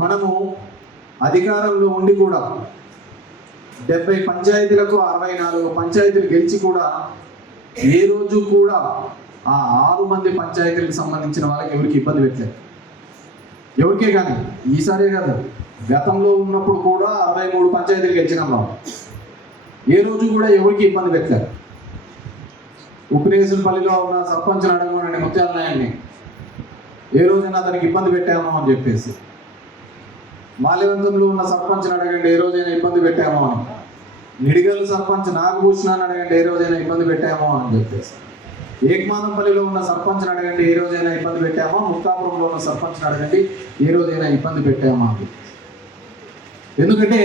మనము అధికారంలో ఉండి కూడా 70 పంచాయతీలకు 64 పంచాయతీలు గెలిచి కూడా ఏ రోజు కూడా ఆ 6 మంది పంచాయతీలకు సంబంధించిన వాళ్ళకి ఎవరికి ఇబ్బంది పెట్టలేదు. ఎవరికే కానీ ఈసారే కాదు, గతంలో ఉన్నప్పుడు కూడా 63 పంచాయతీలు గెలిచినాం మనం. ఏ రోజు కూడా ఎవరికి ఇబ్బంది పెట్టలేదు. ఉప్పినేసులపల్లిలో ఉన్న సర్పంచ్ని అడగమనండి ముత్యాలనాయన్ని, ఏ రోజైనా అతనికి ఇబ్బంది పెట్టామో అని చెప్పేసి. మాల్యవంతంలో ఉన్న సర్పంచ్ని అడగండి, ఏ రోజైనా ఇబ్బంది పెట్టామో అని. నిడిగల్ సర్పంచ్ నాగభూషణాన్ని అడగండి, ఏ రోజైనా ఇబ్బంది పెట్టామో అని చెప్పేసి. ఏకమాదంపల్లిలో ఉన్న సర్పంచ్ని అడగండి, ఏ రోజైనా ఇబ్బంది పెట్టామో. ముక్తాపురంలో ఉన్న సర్పంచ్ని అడగండి, ఏ రోజైనా ఇబ్బంది పెట్టామో అని. ఎందుకంటే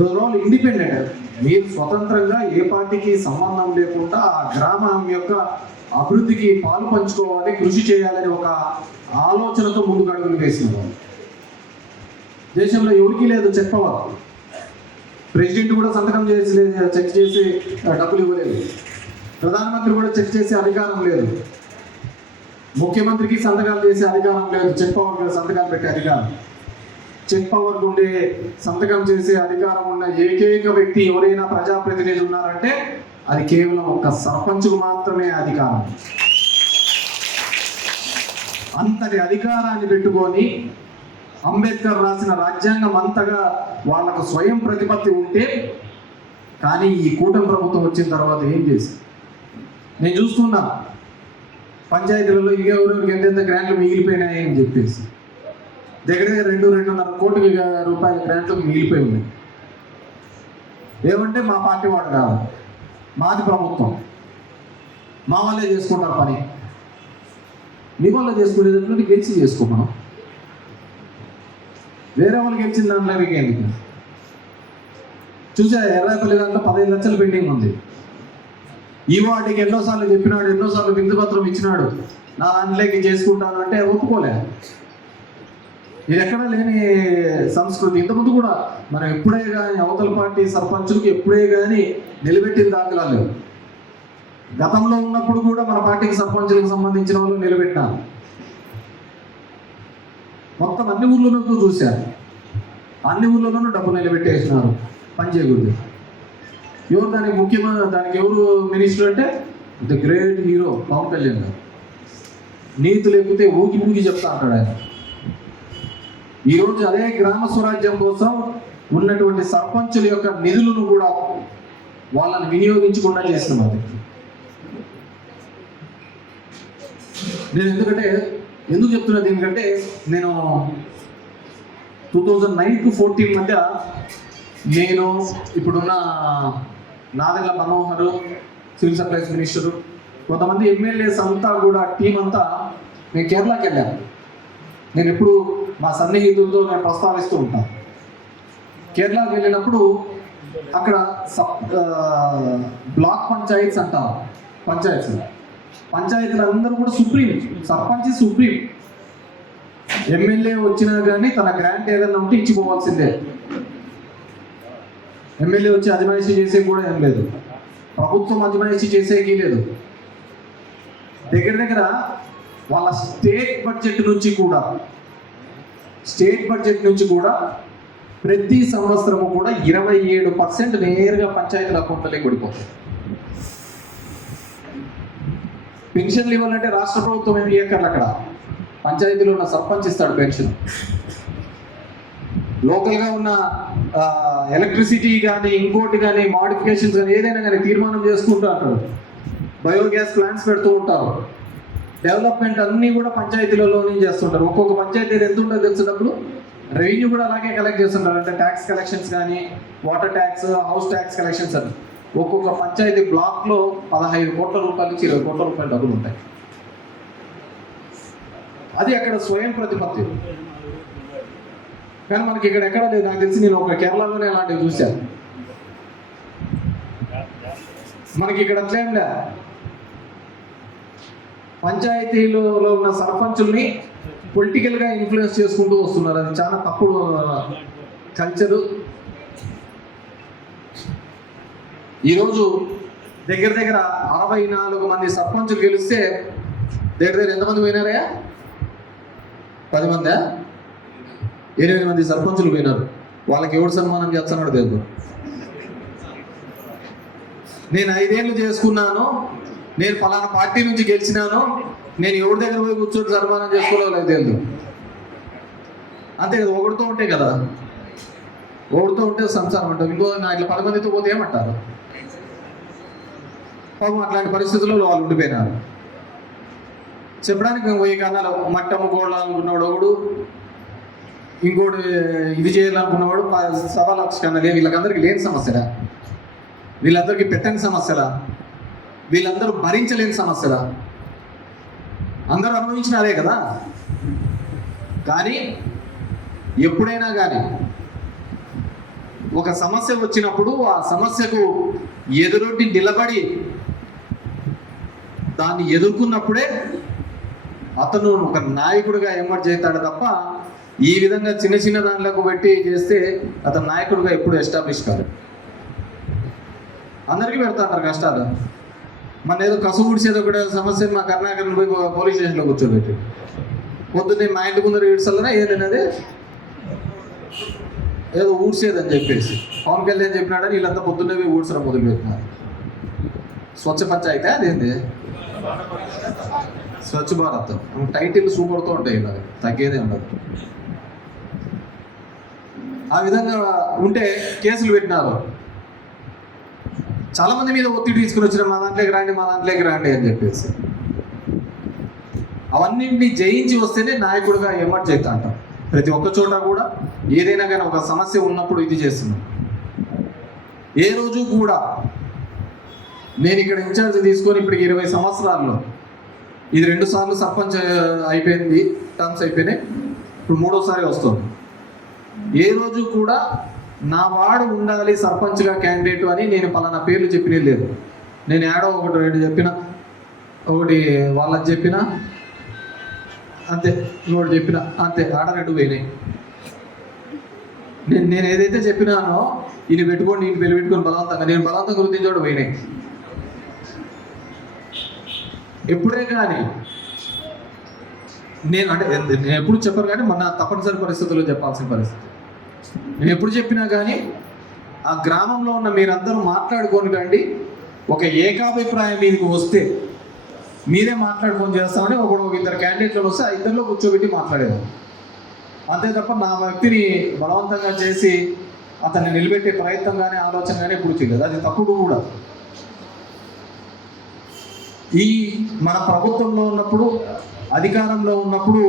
రోల్ ఇండిపెండెంట్. మీరు స్వతంత్రంగా ఏ పార్టీకి సంబంధం లేకుండా ఆ గ్రామం యొక్క అభివృద్ధికి పాలు పంచుకోవాలి, కృషి చేయాలని ఒక ఆలోచనతో ముందుకు అడుగులు వేసిన వాళ్ళు. దేశంలో ఎవరికీ లేదు చెక్ పవర్. ప్రెసిడెంట్ కూడా సంతకం చేసి చెక్ చేసి డబ్బులు ఇవ్వలేదు. ప్రధానమంత్రి కూడా చెక్ చేసే అధికారం లేదు. ముఖ్యమంత్రికి సంతకాలు చేసే అధికారం లేదు. చెక్ పవర్ సంతకాలు పెట్టే అధికారం. చెక్ పవర్ ఉండే సంతకం చేసే అధికారం ఉన్న ఏకైక వ్యక్తి ఎవరైనా ప్రజాప్రతినిధి ఉన్నారంటే అది కేవలం ఒక సర్పంచ్కు మాత్రమే అధికారం. అంతటి అధికారాన్ని పెట్టుకొని అంబేద్కర్ రాసిన రాజ్యాంగం అంతగా వాళ్ళకు స్వయం ప్రతిపత్తి ఉంటే, కానీ ఈ కూటమి ప్రభుత్వం వచ్చిన తర్వాత ఏం చేసింది నేను చూస్తున్నా. పంచాయతీలలో ఎవరెవరికి ఎంతెంత గ్రాంట్లు మిగిలిపోయినాయి అని చెప్పేసి దగ్గర 2-2.5 కోట్ల రూపాయల గ్రాంట్లు మిగిలిపోయి ఉన్నాయి. ఏమంటే మా పార్టీ వాడు కాదు, మాది ప్రభుత్వం, మా వాళ్ళే చేసుకుంటారు పని. మీ వాళ్ళే చేసుకునేటటువంటి గెలిచి చేసుకో. మనం వేరే వాళ్ళు గెలిచిన దాంట్లో ఎందుకు చూసా. ఎర్రాపల్లి దాంట్లో 15 లక్షలు పెండింగ్ ఉంది. ఈ వాటికి ఎన్నోసార్లు చెప్పినాడు, ఎన్నోసార్లు విందు పత్రం ఇచ్చినాడు, నా దాంట్లోకి చేసుకుంటాను అంటే ఒప్పుకోలే. ఇది ఎక్కడ లేని సంస్కృతి. ఇంతకుముందు కూడా మనం ఎప్పుడే కానీ అవతల పార్టీ సర్పంచులకి ఎప్పుడే కానీ నిలబెట్టిన దాఖలాలు లేవు. గతంలో ఉన్నప్పుడు కూడా మన పార్టీకి సర్పంచులకు సంబంధించిన వాళ్ళు నిలబెట్టినారు. మొత్తం అన్ని ఊర్లలోనూ చూశారు. అన్ని ఊర్లలోనూ డబ్బు నిలబెట్టేసినారు. పని చేయకూడదు. ఎవరు దానికి ముఖ్యమైన దానికి ఎవరు మినిస్టర్ అంటే the great hero Pawan Kalyan garu. నీతి లేకపోతే ఊగి చెప్తా అంటాడు ఆయన. ఈరోజు అదే గ్రామ స్వరాజ్యం కోసం ఉన్నటువంటి సర్పంచుల యొక్క నిధులను కూడా వాళ్ళని వినియోగించకుండా చేస్తున్నది. నేను ఎందుకు చెప్తున్నది ఎందుకంటే నేను 2009 to 14 మధ్య నేను ఇప్పుడున్న Nadella Manohar civil supplies minister, కొంతమంది ఎమ్మెల్యేస్ అంతా కూడా టీం అంతా నేను కేరళకి వెళ్ళాను. నేను ఎప్పుడు మా సన్నిహితులతో నేను ప్రస్తావిస్తూ ఉంటాను. కేరళకి వెళ్ళినప్పుడు అక్కడ బ్లాక్ పంచాయత్స్ అంటారు. పంచాయతీలు అందరూ కూడా సుప్రీం, సర్పంచ్ సుప్రీం. ఎమ్మెల్యే వచ్చినా కానీ తన గ్రాంట్ ఏదైనా ఉంటే ఇచ్చిపోవాల్సిందే. ఎమ్మెల్యే వచ్చి అజమాయిషీ చేసే కూడా ఏం లేదు, ప్రభుత్వం అజమాయిషీ చేసేకి లేదు. దగ్గర వాళ్ళ స్టేట్ బడ్జెట్ నుంచి కూడా ప్రతి సంవత్సరము కూడా 27% నేరుగా పంచాయతీల అకౌంట్లోకి పడిపోతుంది. పెన్షన్లు ఇవ్వాలంటే రాష్ట్ర ప్రభుత్వం ఏమి ఇవ్వక్కర్లు, అక్కడ పంచాయతీలో ఉన్న సర్పంచ్ ఇస్తాడు పెన్షన్. లోకల్గా ఉన్న ఎలక్ట్రిసిటీ కానీ ఇంకోటి కానీ మాడిఫికేషన్స్ కానీ ఏదైనా కానీ తీర్మానం చేసుకుంటూ అంటారు. బయోగ్యాస్ ప్లాంట్స్ పెడుతూ ఉంటారు. డెవలప్మెంట్ అన్నీ కూడా పంచాయతీలలోనే చేస్తుంటారు. ఒక్కొక్క పంచాయతీ ఎంత ఉంటుందో తెలిసినప్పుడు రెవెన్యూ కూడా అలాగే కలెక్ట్ చేస్తుంటారు. అంటే ట్యాక్స్ కలెక్షన్స్ కానీ, water tax, house tax collections అని ఒక్కొక్క పంచాయతీ బ్లాక్లో 15 కోట్ల రూపాయల నుంచి 20 కోట్ల రూపాయల డబ్బులు ఉంటాయి. అది అక్కడ స్వయం ప్రతిపత్తి. కానీ మనకి ఇక్కడ ఎక్కడ లేదు. నాకు తెలిసి నేను ఒక కేరళలోనే అలాంటివి చూశాను. మనకి ఇక్కడ అట్లేం లే. పంచాయతీలో ఉన్న సర్పంచుల్ని పొలిటికల్గా ఇన్ఫ్లుయెన్స్ చేసుకుంటూ వస్తున్నారు. అది చాలా తప్పుడు కల్చరు. ఈరోజు దగ్గర 64 మంది సర్పంచులు గెలిస్తే దగ్గర ఎంతమంది పోయినారయ్యా? 10 మందా? 8 మంది సర్పంచులు పోయినారు. వాళ్ళకి ఎవడు సన్మానం చేస్తున్నాడు తెలుసు. నేను 5 ఏళ్ళు చేసుకున్నాను, నేను ఫలానా పార్టీ నుంచి గెలిచినాను, నేను ఎవరి దగ్గర పోయి కూర్చొని సన్మానం చేసుకోలేదు తెలుసు. అంతే కదా, ఒకటితో ఉంటే కదా, ఒకటితో ఉంటే సంసారం అంటారు. ఇంకో ఇట్లా 10 మందితో పోతే ఏమంటారు? పాపం అట్లాంటి పరిస్థితుల్లో వాళ్ళు ఉండిపోయినారు. చెప్పడానికి పోయి కన్నాలు మట్టము గోళ్ళనుకున్నాడు ఒకడు, ఇంకోటి ఇది చేయాలనుకున్నవాడు 1.25 లక్ష కన్నాలే. వీళ్ళకందరికీ లేని సమస్యరా? వీళ్ళందరికీ పెట్టని సమస్యలా? వీళ్ళందరూ భరించలేని సమస్యలా? అందరూ అనుభవించినారే కదా. కానీ ఎప్పుడైనా కానీ ఒక సమస్య వచ్చినప్పుడు ఆ సమస్యకు ఎదురొడ్డి నిలబడి దాన్ని ఎదుర్కొన్నప్పుడే అతను ఒక నాయకుడిగా ఎమర్జ్ చేస్తాడు తప్ప ఈ విధంగా చిన్న చిన్న దానిలోకి పెట్టి చేస్తే అతను నాయకుడిగా ఎప్పుడు ఎస్టాబ్లిష్ కాదు. అందరికీ పెడతాంటారు కష్టాలు. మన ఏదో కసు ఊడిసేది ఒకటి సమస్య మా కర్ణాకరణ పోయి పోలీస్ స్టేషన్లో కూర్చోబెట్టి పొద్దున్నే మా ఇంటి ముందర ఈడ్చల్లరా ఏదైనాది ఏదో ఊడ్చేదని చెప్పేసి పవన్ కళ్యాణ్ చెప్పినాడని వీళ్ళంతా పొద్దున్నే పోయి ఊడ్చడం మొదలుపెట్టినారు. స్వచ్ఛ పంచాయతీ అదేంది స్వచ్ఛ భారత్ టైటిల్ సూపర్తో ఉంటాయి, ఇలా తగ్గేదే ఉండదు. ఆ విధంగా ఉంటే కేసులు పెట్టినారు. చాలా మంది మీద ఒత్తిడి తీసుకుని వచ్చిన మా దాంట్లోకి రండి, మా దాంట్లోకి రండి అని చెప్పేసి అవన్నింటినీ జయించి వస్తేనే నాయకుడిగా ఎమర్జ్ అవుతా అంటాం. ప్రతి ఒక్క చోట కూడా ఏదైనా కానీ ఒక సమస్య ఉన్నప్పుడు ఇది చేస్తున్నాం. ఏ రోజు కూడా నేను ఇక్కడ ఇన్ఛార్జ్ తీసుకొని ఇప్పటికి 20 సంవత్సరాల్లో ఇది 2 సార్లు సర్పంచ్ అయిపోయింది, టర్మ్స్ అయిపోయినాయి, ఇప్పుడు 3వసారి వస్తుంది. ఏ రోజు కూడా నా వాడు ఉండాలి సర్పంచ్గా క్యాండిడేట్ అని నేను పలానా పేర్లు చెప్పినే లేదు. నేను ఏడో 1-2 చెప్పిన, ఒకటి వాళ్ళకి చెప్పిన అంతే, ఇంకోటి చెప్పిన అంతే, ఆడ 2 పోయినాయి. నేను ఏదైతే చెప్పినానో ఈయన పెట్టుకోండి, ఈయన పెళ్లి పెట్టుకొని బలవంతంగా నేను బలవంతంగా గుర్తించోడు పోయినాయి. ఎప్పుడే కానీ నేను ఎప్పుడు చెప్పను, కానీ మన తప్పనిసరి పరిస్థితుల్లో చెప్పాల్సిన పరిస్థితి. నేను ఎప్పుడు చెప్పినా కానీ ఆ గ్రామంలో ఉన్న మీరందరూ మాట్లాడుకొని రండి, ఒక ఏకాభిప్రాయం మీదకి వస్తే మీరే మాట్లాడుకొని చేస్తామని ఒక 2 క్యాండిడేట్లు వస్తే ఆ 2లో కూర్చోబెట్టి మాట్లాడేది. అంతే తప్ప నా వ్యక్తిని బలవంతంగా చేసి అతన్ని నిలబెట్టే ప్రయత్నం కానీ ఆలోచన కానీ ఎప్పుడు చేయలేదు. అది తప్పుడు కూడా. ఈ మన ప్రభుత్వంలో ఉన్నప్పుడు, అధికారంలో ఉన్నప్పుడు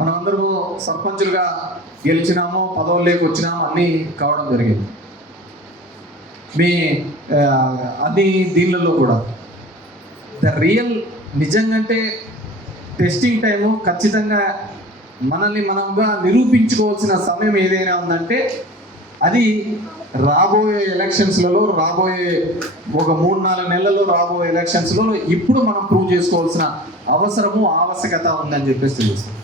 మనం అందరూ సర్పంచులుగా గెలిచినాము, పదవుల్లోకి వచ్చినాము, అన్నీ కావడం జరిగింది. మీ అన్ని దీనిలలో కూడా ద రియల్ నిజంగా టెస్టింగ్ టైము ఖచ్చితంగా మనల్ని మనంగా నిరూపించుకోవాల్సిన సమయం ఏదైనా ఉందంటే అది రాబోయే ఎలక్షన్స్లలో, రాబోయే ఒక 3-4 నెలల్లో రాబోయే ఎలక్షన్స్లో ఇప్పుడు మనం ప్రూవ్ చేసుకోవాల్సిన అవసరము, ఆవశ్యకత ఉందని చెప్పేసి తెలుస్తుంది.